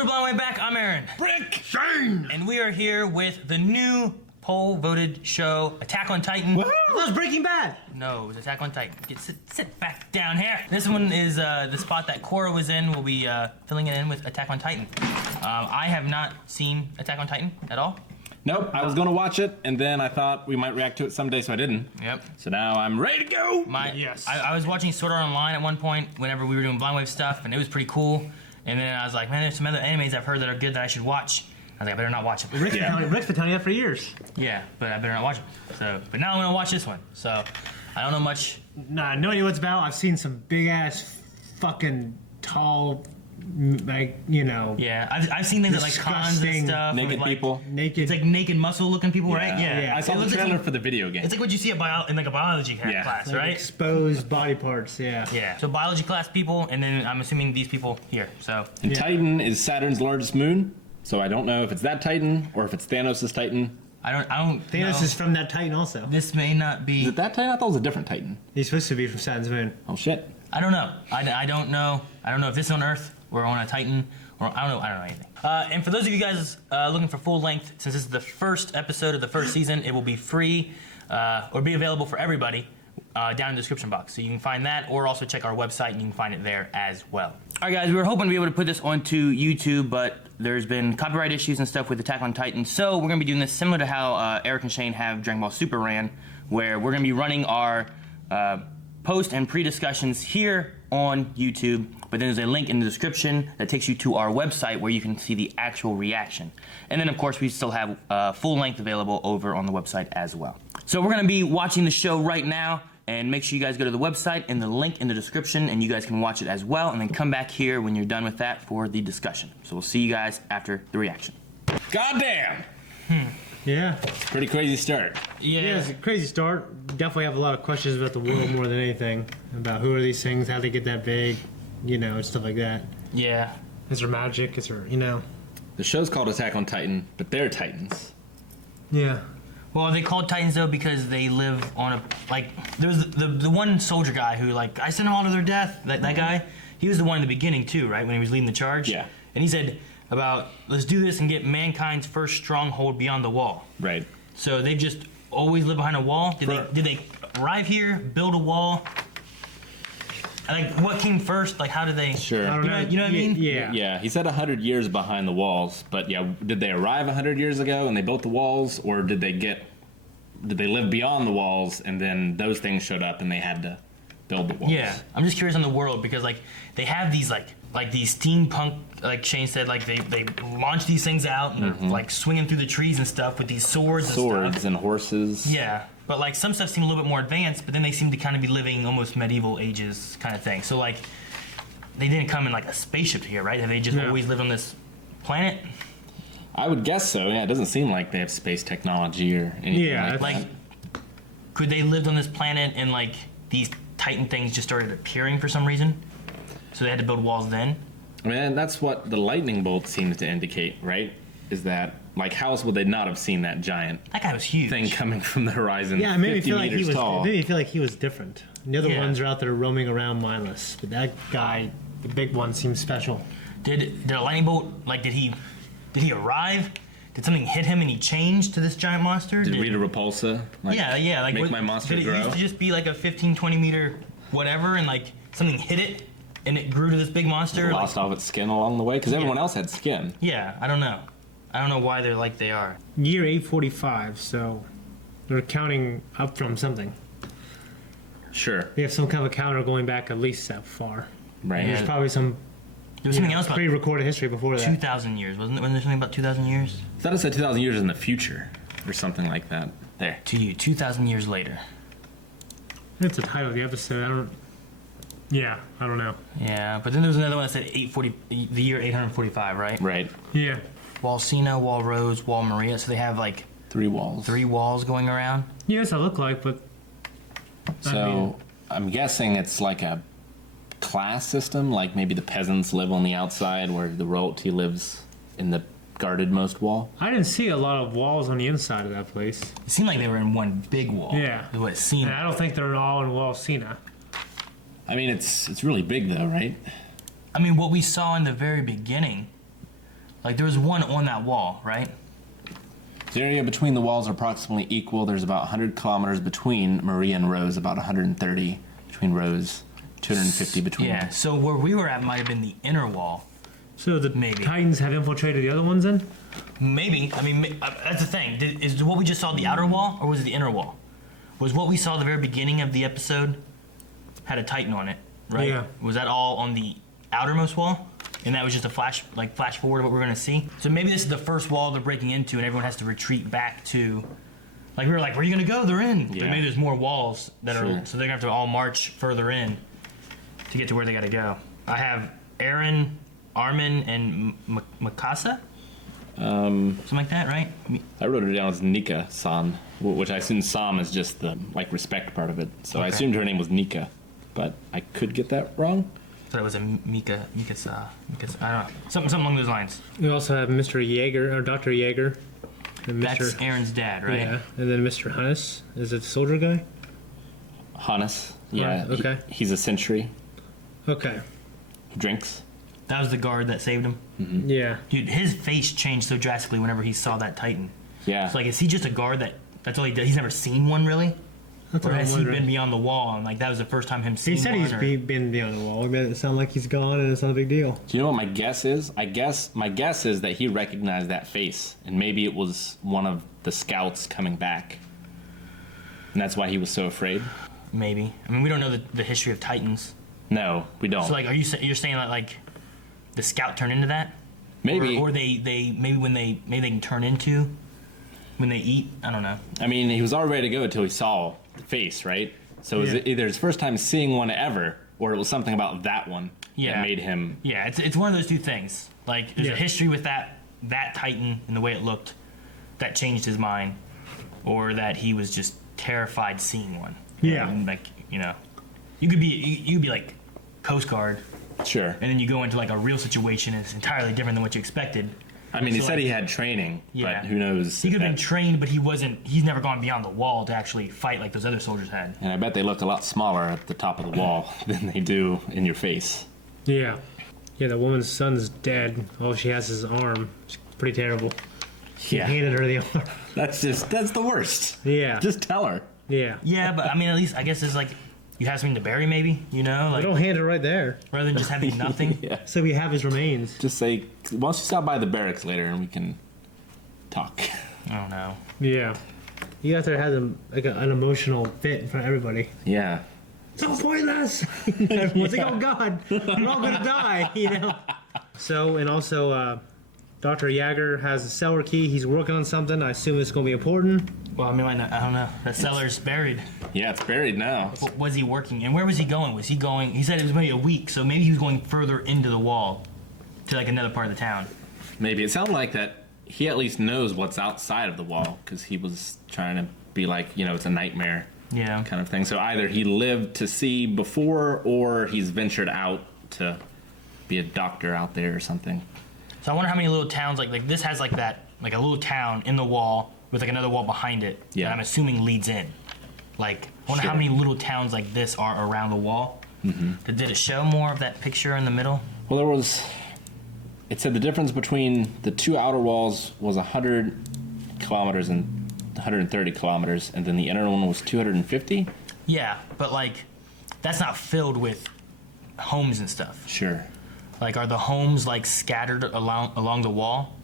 We're Blind Way Back. I'm Aaron. Brick Shane! And we are here with the new poll-voted show, Attack on Titan. What? That was Breaking Bad. No, it was Attack on Titan. Sit back down here. This one is the spot that Cora was in. We'll be filling it in with Attack on Titan. I have not seen Attack on Titan at all. Nope, I was going to watch it, and then I thought we might react to it someday, so I didn't. Yep. So now I'm ready to go. Yes. I was watching Sword Art Online at one point whenever we were doing Blind Wave stuff, and it was pretty cool. And then I was like, man, there's some other animes I've heard that are good that I should watch. I was like, I better not watch it. Rick's been telling you that for years. Yeah, but I better not watch it. So, but now I'm gonna watch this one. So, I don't know much. Nah, no idea what it's about. I've seen some big ass, fucking tall, like Yeah, I've seen things like cons and stuff. Naked with, people. naked. It's like naked muscle-looking people, right? Yeah. I saw the trailer for the video game. It's like what you see in like a biology class, like right? exposed body parts. Yeah. Yeah. So biology class people, and then I'm assuming these people here. So. And Titan is Saturn's largest moon, so I don't know if it's that Titan or if it's Thanos' Titan. I don't. Thanos is from that Titan also. This may not be. Is it that Titan? I thought it was a different Titan. He's supposed to be from Saturn's moon. Oh shit. I don't know. I don't know. I don't know if this is on Earth or on a Titan. Or I don't know anything. And for those of you guys looking for full length, since this is the first episode of the first season, it will be free or be available for everybody down in the description box. So you can find that, or also check our website and you can find it there as well. All right, guys, we were hoping to be able to put this onto YouTube, but there's been copyright issues and stuff with Attack on Titan. So we're gonna be doing this similar to how Eric and Shane have Dragon Ball Super ran, where we're gonna be running our post and pre-discussions here on YouTube, but then there's a link in the description that takes you to our website where you can see the actual reaction. And then of course we still have full length available over on the website as well. So we're gonna be watching the show right now, and make sure you guys go to the website and the link in the description and you guys can watch it as well, and then come back here when you're done with that for the discussion. So we'll see you guys after the reaction. Goddamn! Yeah. Pretty crazy start. Yeah, it's a crazy start. Definitely have a lot of questions about the world more than anything. About who are these things, how they get that big, and stuff like that. Yeah. Is there magic? Is there, The show's called Attack on Titan, but they're Titans. Yeah. Well, are they called Titans though because they live on a, there's the one soldier guy who I sent them all to their death, that guy, he was the one in the beginning too, right, when he was leading the charge? Yeah. And he said about, let's do this and get mankind's first stronghold beyond the wall. Right. So they just always live behind a wall? Did they arrive here, build a wall? What came first? How did they? Sure. I don't know. You know what I mean? Yeah. Yeah, he said 100 years behind the walls, but yeah, did they arrive 100 years ago and they built the walls, or did they live beyond the walls and then those things showed up and they had to build the walls? Yeah, I'm just curious on the world because they have these these steampunk, like Shane said, they launch these things out and they're swinging through the trees and stuff with these swords and horses. Yeah, but some stuff seem a little bit more advanced, but then they seem to kind of be living almost medieval ages kind of thing. So they didn't come in a spaceship here, right? Have they just always lived on this planet? I would guess so. Yeah, it doesn't seem like they have space technology or anything like that. Could they lived on this planet and these Titan things just started appearing for some reason? So they had to build walls then? I mean, that's what the lightning bolt seems to indicate, right? Is that how else would they not have seen that giant That guy was huge. thing coming from the horizon? Yeah, it made me 50 feel like meters tall. it made me feel like he was different. The other ones are out there roaming around mindless, but that guy, the big one, seems special. Did a lightning bolt did he arrive? Did something hit him and he changed to this giant monster? Did Rita Repulsa? Make my monster did grow? It used to just be a 15, 20 meter whatever, and something hit it and it grew to this big monster. It lost all its skin along the way because everyone else had skin. Yeah, I don't know. I don't know why they're like they are. Year 845, so they're counting up from something. Sure. We have some kind of a counter going back at least that far. Right. There's probably some There was something else about pre-recorded history before that. 2,000 years, wasn't there something about 2,000 years? I thought it said 2,000 years in the future or something like that. There. To you, 2,000 years later. That's the title of the episode. I don't know. Yeah, but then there was another one that said the year 845, right? Right. Yeah. Wall Cena, Wall Rose, Wall Maria, so they have 3 walls. 3 walls going around. Yes, I look like, but... So, I'm guessing it's a class system, maybe the peasants live on the outside where the royalty lives in the guarded most wall. I didn't see a lot of walls on the inside of that place. It seemed like they were in one big wall. Yeah. Is what it seemed. And I don't think they're all in Wall Cena. I mean, it's really big though, right? I mean, what we saw in the very beginning Like there was one on that wall, right? The area between the walls are approximately equal. There's about 100 kilometers between Maria and Rose, about 130 between Rose, 250 between. Yeah. So where we were at might have been the inner wall. So the Maybe. Titans have infiltrated the other ones then? Maybe. I mean, that's the thing. Is what we just saw the outer wall, or was it the inner wall? Was what we saw at the very beginning of the episode had a Titan on it, right? Yeah. Was that all on the outermost wall? And that was just a flash forward of what we're going to see? So maybe this is the first wall they're breaking into, and everyone has to retreat back to... Like, we were like, where are you going to go? They're in. But Yeah. maybe there's more walls that Sure. are... So they're going to have to all march further in to get to where they got to go. I have Aaron, Armin, and Mikasa? Something like that, right? I wrote it down as Nika-san, which I assume Sam is just the respect part of it. So I Okay. assumed her name was Nika, but I could get that wrong. I thought it was a Mikasa. I don't know. Something along those lines. We also have Mr. Yeager, or Dr. Yeager. And That's Mr. Aaron's dad, right? Yeah, and then Mr. Hannes. Is it the soldier guy? Hannes, yeah, Right, okay. he's a sentry Okay. who drinks. That was the guard that saved him. Yeah. Dude, his face changed so drastically whenever he saw that Titan. Yeah, It's like, is he just a guard that's all he does? He's never seen one, really? That's Or what I'm has he wondering. been beyond the wall, and like that was the first time him seeing He said one? he's been beyond the wall. It made it sound like he's gone and it's not a big deal. do you know what my guess is? My guess is that he recognized that face, and maybe it was one of the scouts coming back, and that's why he was so afraid. Maybe. I mean, we don't know the history of Titans. No, we don't. So, like, you're saying that, like, the scout turned into that? Maybe. Or they maybe they can turn into when they eat? I don't know. I mean, he was all ready to go until he saw the face, right? So it was Yeah. either his first time seeing one ever, or it was something about that one Yeah. that made him. Yeah, it's one of those two things. Like, there's Yeah. a history with that Titan and the way it looked that changed his mind, or that he was just terrified seeing one. Yeah. And, like, you know, you could be like Coast Guard, Sure. and then you go into like a real situation and it's entirely different than what you expected. I mean, he So, said like, he had training, yeah. but who knows? He if could have been that- trained, but he's never gone beyond the wall to actually fight like those other soldiers had. And I bet they look a lot smaller at the top of the wall than they do in your face. Yeah. Yeah, the woman's son's dead. All she has is his arm. It's pretty terrible. He handed her the arm. That's the worst. Yeah. Just tell her. Yeah. Yeah, but I mean, at least I guess it's like you have something to bury, maybe, you know, like Don't hand it right there. rather than just having nothing. Yeah. So we have his remains. Just say, why don't you stop by the barracks later and we can talk. I don't know. Yeah. You got there had an emotional fit in front of everybody. Yeah. So pointless. Everyone's like, oh God, we're all gonna die, you know. So and also, Dr. Yeager has a cellar key. He's working on something. I assume it's gonna be important. Well, I mean, I don't know. That cellar's buried. Yeah, it's buried now. What was he working? And where was he going? Was he going? He said it was maybe a week, so maybe he was going further into the wall to like another part of the town. Maybe. It sounded like that he at least knows what's outside of the wall because he was trying to be like, it's a nightmare Yeah. kind of thing. So either he lived to see before or he's ventured out to be a doctor out there or something. So I wonder how many little towns like this has like that, like a little town in the wall with like another wall behind it. Yeah. That I'm assuming leads in. Like, I wonder how Sure. many little towns like this are around the wall. Mm-hmm. Did it show more of that picture in the middle? Well, it said the difference between the two outer walls was 100 kilometers and 130 kilometers, and then the inner one was 250? Yeah, but like, that's not filled with homes and stuff. Sure. Like, are the homes like scattered along the wall?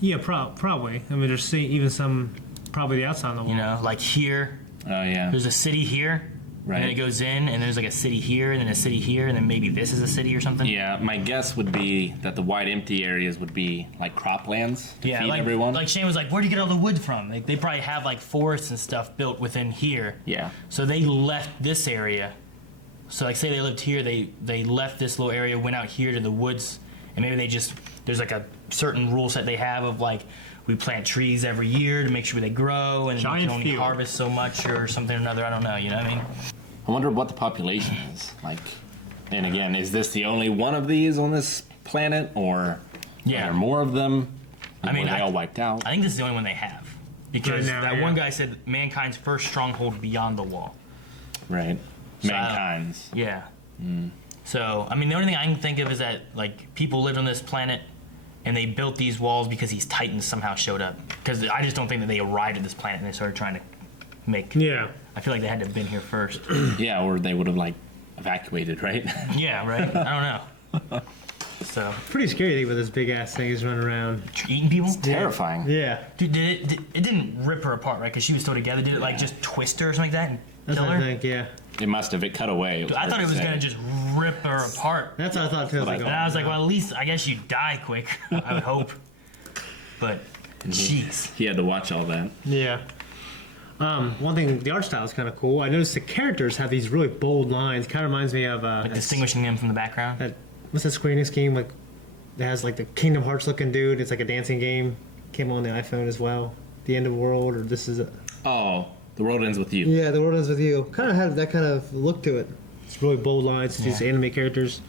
Yeah, probably. I mean, there's even some probably the outside of the wall. You know, like here, Oh, yeah. there's a city here, Right. and then it goes in, and there's like a city here, and then a city here, and then maybe this is a city or something. Yeah, my guess would be that the wide empty areas would be like croplands to feed like, everyone. Like Shane was like, where'd you get all the wood from? Like, they probably have like forests and stuff built within here. Yeah. So they left this area. So like, say they lived here, they left this little area, went out here to the woods, and maybe there's like a certain rule set they have of like, we plant trees every year to make sure they grow, and we Giant can only field. harvest so much or something or another. I don't know. You know what I mean? I wonder what the population is. Like, and again, is this the only one of these on this planet, or are there more of them? I mean, were they all wiped out? I think this is the only one they have. Because Right now, that yeah. one guy said mankind's first stronghold beyond the wall. Right. So, Mankind's. Yeah. So, I mean, the only thing I can think of is that, like, people lived on this planet, and they built these walls because these Titans somehow showed up. Because I just don't think that they arrived at this planet and they started trying to make. Yeah. I feel like they had to have been here first. Yeah, or they would have like evacuated, right? Yeah, right. I don't know. So Pretty scary thing with this big ass thing is running around. eating people. Terrifying. Yeah. Dude, it didn't rip her apart, right? Because she was still together. Did it like just twist her or something like that and That's kill what I her? think, yeah. It must have. It cut away. I thought it was gonna just rip her apart. That's what I thought too. And I was like, well, at least I guess you die quick. I would hope. But, jeez. He had to watch all that. Yeah. One thing, the art style is kind of cool. I noticed the characters have these really bold lines. Kind of reminds me of Like distinguishing them from the background. that. What's that Square Enix game? Like, it has like the Kingdom Hearts looking dude. It's like a dancing game. Came on the iPhone as well. The End of the World, or this is. Oh, the world ends with you. Yeah, The World Ends With You. Kind of had that kind of look to it. It's really bold lines. These Yeah. anime characters.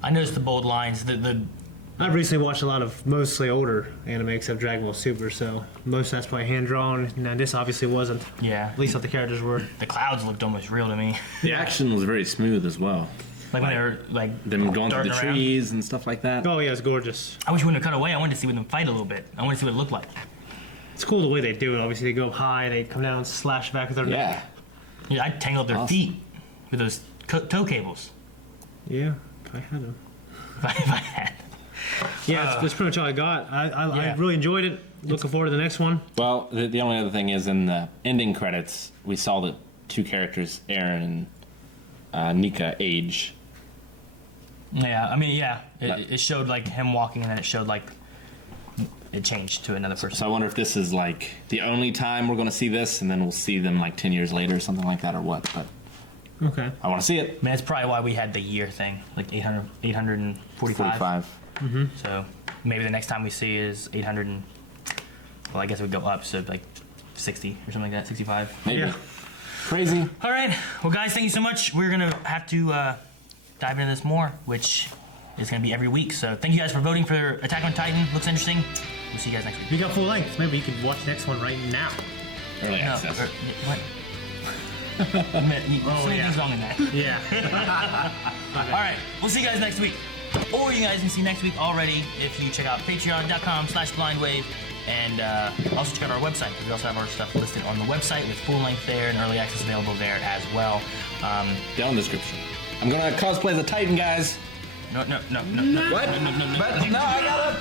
I noticed the bold lines. I've recently watched a lot of mostly older anime except Dragon Ball Super, so most of that's probably hand drawn. Now this obviously wasn't. Yeah. At least what the characters were. The clouds looked almost real to me. The action was very smooth as well. Like when they were like Them going through darting the around. trees and stuff like that. Oh yeah, it's gorgeous. I wish we wouldn't have cut away. I wanted to see them fight a little bit. I wanted to see what it looked like. It's cool the way they do it. Obviously, they go up high, they come down, and slash back with their neck. Yeah. Yeah, I'd tangle up their Awesome. feet with those toe cables. Yeah, if I had them. If I had. Yeah, that's pretty much all I got. I Yeah. really enjoyed it. Looking forward to the next one. Well, the only other thing is in the ending credits, we saw that two characters, Aaron and Nika, age. Yeah, I mean, yeah. It showed like him walking, and then it showed like it changed to another person. So I wonder if this is like the only time we're going to see this, and then we'll see them like 10 years later or something like that, or what. But Okay. I want to see it. I mean, that's probably why we had the year thing, like 845. 45. So maybe the next time we see is 800 and, well, I guess it would go up, so like 60 or something like that, 65. Maybe. Yeah. Crazy. All right. Well, guys, thank you so much. We're going to have to dive into this more, which is going to be every week. So thank you guys for voting for Attack on Titan. Looks interesting. We'll see you guys next week. We got full length. Maybe you could watch the next one right now. Early No, access. what? Something's yeah. wrong in that. Yeah. All right, we'll see you guys next week. Or you guys can see next week already if you check out patreon.com/blindwave. And also check out our website, because we also have our stuff listed on the website with full length there and early access available there as well. Down in the description. I'm going to cosplay the Titan, guys. No. What? No. But no, I got